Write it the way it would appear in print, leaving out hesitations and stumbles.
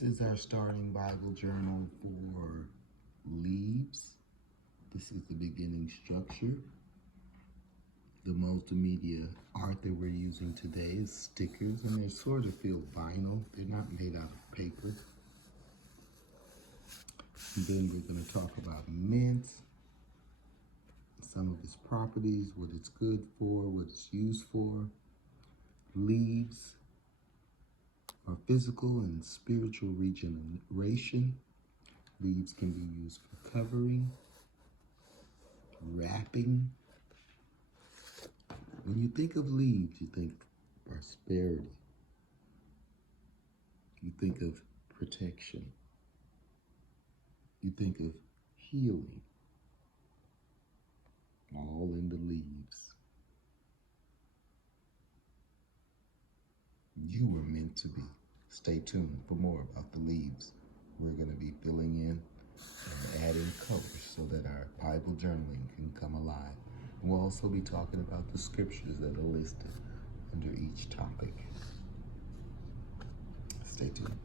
This is our starting Bible journal for leaves. This is the beginning structure. The multimedia art that we're using today is stickers, and they sort of feel vinyl. They're not made out of paper. And then we're going to talk about mint, some of its properties, what it's good for, what it's used for. Leaves are physical and spiritual regeneration. Leaves can be used for covering, wrapping. When you think of leaves, you think prosperity. You think of protection. You think of healing. All in the leaves. You were meant to be. Stay tuned for more about the leaves. We're going to be filling in and adding colors so that our Bible journaling can come alive. And we'll also be talking about the scriptures that are listed under each topic. Stay tuned.